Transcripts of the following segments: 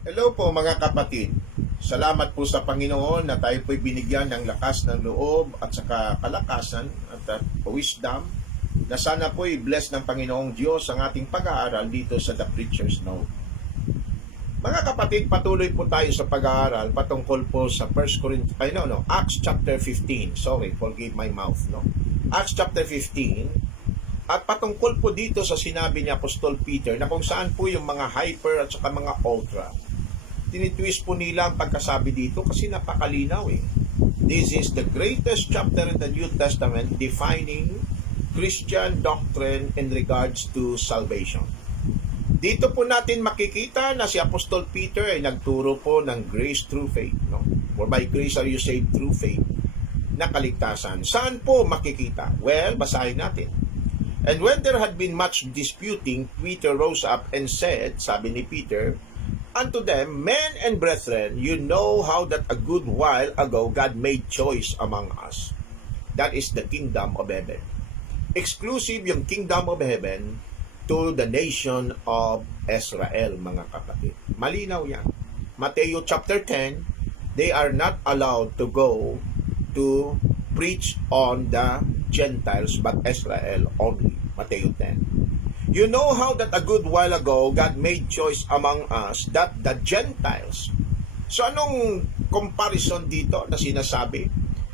Hello po mga kapatid. Salamat po sa Panginoon na tayo po'y binigyan ng lakas ng loob at saka kalakasan at wisdom na sana po'y bless ng Panginoong Diyos ang ating pag-aaral dito sa The Preacher's Note. Mga kapatid, patuloy po tayo sa pag-aaral patungkol po sa Acts chapter 15. Sorry, forgive my mouth, no? Acts chapter 15. At patungkol po dito sa sinabi ni Apostol Peter na kung saan po yung mga hyper at saka mga ultra. Tinitwist po nila ang pagkasabi dito kasi napakalinaw eh. This is the greatest chapter in the New Testament defining Christian doctrine in regards to salvation. Dito po natin makikita na si Apostol Peter ay nagturo po ng grace through faith. No? For by grace are you saved through faith na kaligtasan. Saan po makikita? Well, basahin natin. And when there had been much disputing, Peter rose up and said, sabi ni Peter, unto them, men and brethren, you know how that a good while ago God made choice among us. That is the kingdom of heaven. Exclusive yung kingdom of heaven to the nation of Israel, mga kapatid. Malinaw yan. Matthew chapter 10, they are not allowed to go to preach on the Gentiles but Israel only. Matthew 10. You know how that a good while ago God made choice among us that the Gentiles. So anong comparison dito na sinasabi?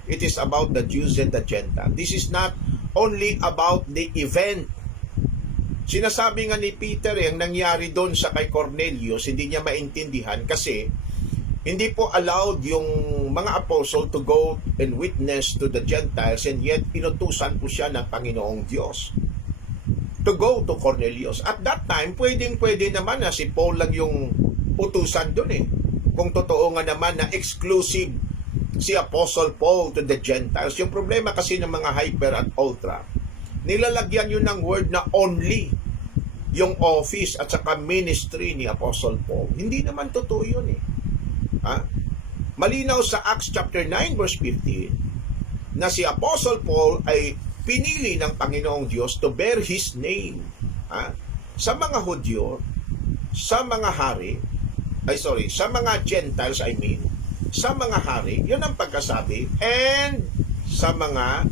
It is about the Jews and the Gentiles. This is not only about the event. Sinasabi nga ni Peter ang nangyari doon sa kay Cornelius, hindi niya maintindihan kasi hindi po allowed yung mga apostle to go and witness to the Gentiles and yet inutusan po siya ng Panginoong Diyos to go to Cornelius. At that time, pwede naman na si Paul lang yung utusan doon eh. Kung totoo nga naman na exclusive si Apostle Paul to the Gentiles. Yung problema kasi ng mga hyper at ultra, nilalagyan yun ng word na only yung office at saka ministry ni Apostle Paul. Hindi naman totoo yun eh. Malinaw sa Acts chapter 9 verse 15 na si Apostle Paul ay pinili ng Panginoong Diyos to bear His name sa mga Hudyo, sa mga hari, sa mga Gentiles sa mga hari, yun ang pagkasabi, and sa mga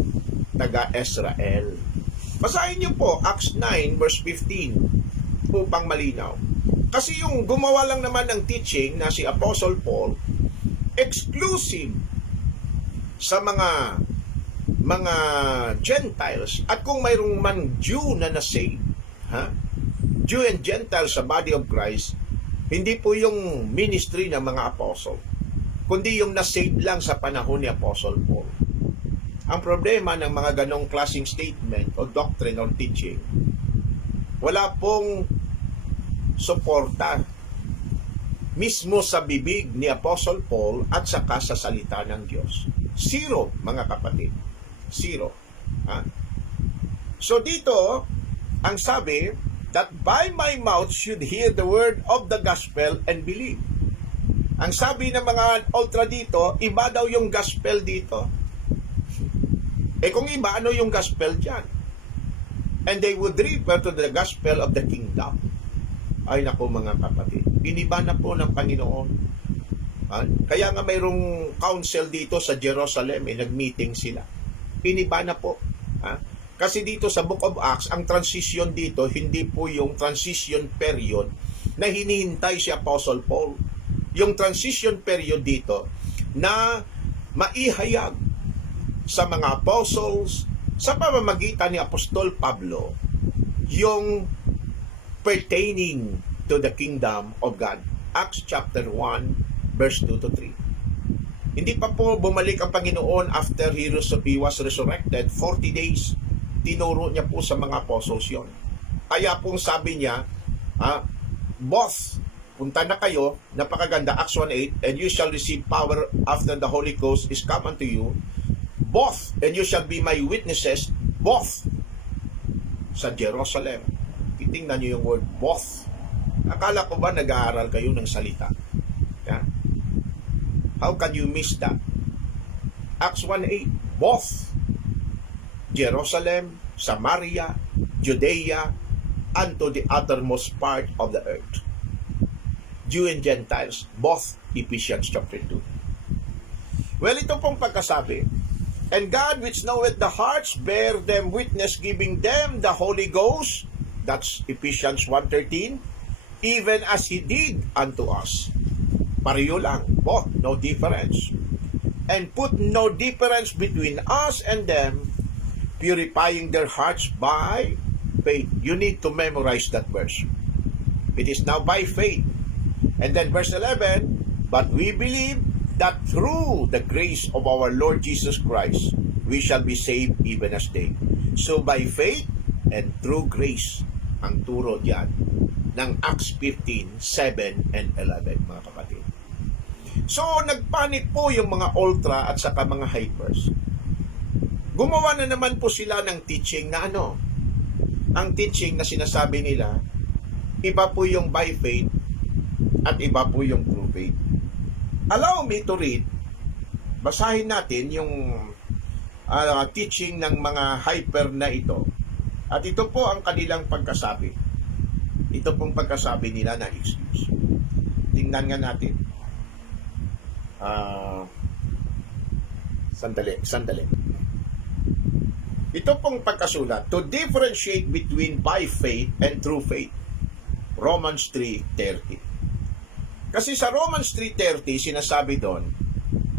taga-Israel. Basahin niyo po Acts 9 verse 15 upang malinaw. Kasi yung gumawa lang naman ng teaching na si Apostle Paul, exclusive sa mga Gentiles, at kung mayroong man Jew na nasave, Jew and Gentiles sa body of Christ, hindi po yung ministry ng mga apostle, kundi yung nasave lang sa panahon ni Apostle Paul. Ang problema ng mga ganong klaseng statement o doctrine or teaching, wala pong suporta mismo sa bibig ni Apostle Paul at saka sa salita ng Diyos. Zero, mga kapatid. Zero. So dito, ang sabi, that by my mouth should hear the word of the gospel and believe. Ang sabi ng mga ultra dito, iba daw yung gospel dito. Kung iba, ano yung gospel dyan? And they would refer to the gospel of the kingdom. Ay naku mga kapatid, iniba na po ng Panginoon. Kaya nga mayroong council dito sa Jerusalem, nag-meeting sila. Iniba na po. Kasi dito sa Book of Acts, ang transition dito, hindi po yung transition period na hinihintay si Apostle Paul. Yung transition period dito na maihayag sa mga apostles, sa pamamagitan ni Apostol Pablo, yung pertaining to the kingdom of God. Acts chapter 1 verse 2 to 3. Hindi pa po bumalik ang Panginoon after he was resurrected. 40 days tinuro niya po sa mga apostles yon. Kaya pong sabi niya, both, punta na kayo, napakaganda, Acts 1:8, and you shall receive power after the Holy Ghost is come unto you, both, and you shall be my witnesses, both sa Jerusalem. Titingnan niyo yung word both. Akala ko ba nag-aaral kayo ng salita? How can you miss that? Acts 1:8, both Jerusalem, Samaria, Judea, and to the uttermost part of the earth. Jew and Gentiles, both Ephesians chapter 2. Well, ito pong pagkasabi, and God which knoweth the hearts bear them witness, giving them the Holy Ghost, that's Ephesians 1:13, even as He did unto us. Pareho lang, both, no difference. And put no difference between us and them, purifying their hearts by faith. You need to memorize that verse. It is now by faith. And then verse 11, but we believe that through the grace of our Lord Jesus Christ, we shall be saved even as they. So by faith and through grace, ang turo diyan ng Acts 15, 7 and 11, mga kapatid. So, nagpanik po yung mga ultra at saka mga hypers. Gumawa na naman po sila ng teaching na ano? Ang teaching na sinasabi nila, iba po yung by faith at iba po yung through faith. Allow me to read, basahin natin yung teaching ng mga hyper na ito. At ito po ang kanilang pagkasabi. Ito pong pagkasabi nila na excuse. Tingnan nga natin. Sandali. Ito pong pagkasulat, to differentiate between by faith and through faith. Romans 3:30. Kasi sa Romans 3:30, sinasabi doon,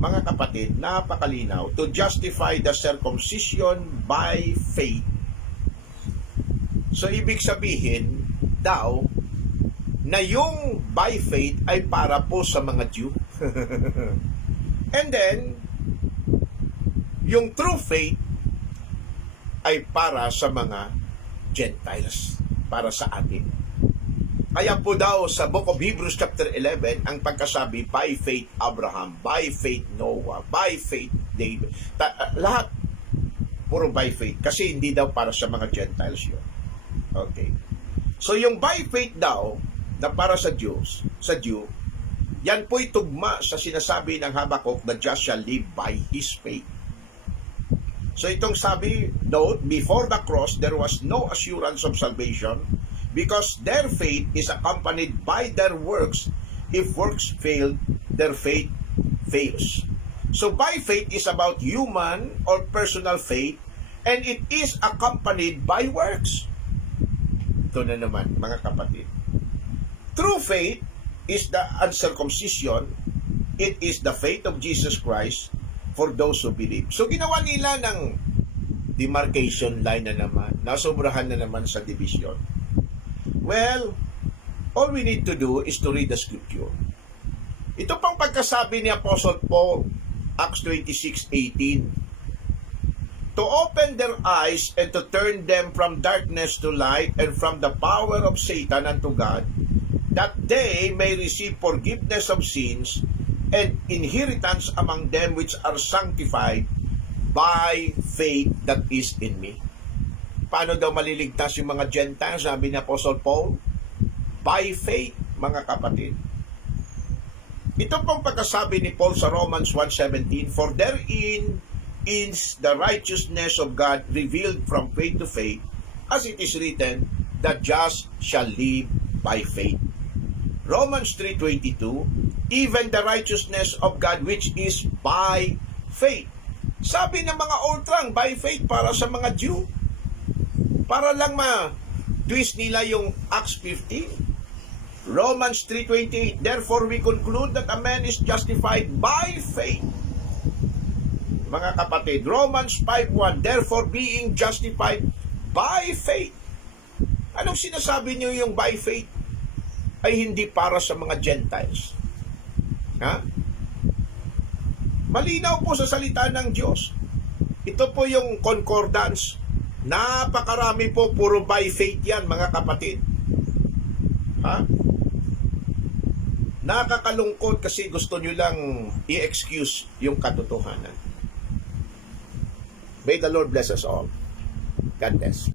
mga kapatid, napakalinaw, to justify the circumcision by faith. So, ibig sabihin daw, na yung by faith ay para po sa mga Jew. And then, yung true faith ay para sa mga Gentiles, para sa atin. Kaya po daw sa Book of Hebrews chapter 11, ang pagkasabi, by faith Abraham, by faith Noah, by faith David. Lahat, puro by faith. Kasi hindi daw para sa mga Gentiles yun. Okay. So yung by faith daw, na para sa Jew, yan po'y tugma sa sinasabi ng Habakkuk, the just shall live by his faith. So itong sabi, note, before the cross, there was no assurance of salvation because their faith is accompanied by their works. If works failed, their faith fails. So by faith is about human or personal faith, and it is accompanied by works. Ito na naman, mga kapatid. True faith is the uncircumcision. It is the faith of Jesus Christ for those who believe. So ginawa nila ng demarcation line na naman. Nasobrahan na naman sa division. Well, all we need to do is to read the scripture. Ito pang pagkasabi ni Apostle Paul, Acts 26:18. To open their eyes and to turn them from darkness to light and from the power of Satan unto God, that they may receive forgiveness of sins and inheritance among them which are sanctified by faith that is in me. Paano daw maliligtas yung mga Gentiles? Sabi ni Apostle Paul, by faith, mga kapatid. Ito pong pagkasabi ni Paul sa Romans 1:17, for therein is the righteousness of God revealed from faith to faith, as it is written, the just shall live by faith. Romans 3:22, even the righteousness of God which is by faith. Sabi ng mga ultrang, by faith para sa mga Jew. Para lang ma-twist nila yung Acts 15. Romans 3:28, therefore we conclude that a man is justified by faith. Mga kapatid, Romans 5:1, therefore being justified by faith. Anong sinasabi niyo yung by faith? Ay hindi para sa mga Gentiles. Ha? Malinaw po sa salita ng Diyos. Ito po yung concordance. Napakarami po, puro by faith yan, mga kapatid. Ha? Nakakalungkot kasi gusto nyo lang i-excuse yung katotohanan. May the Lord bless us all. God bless.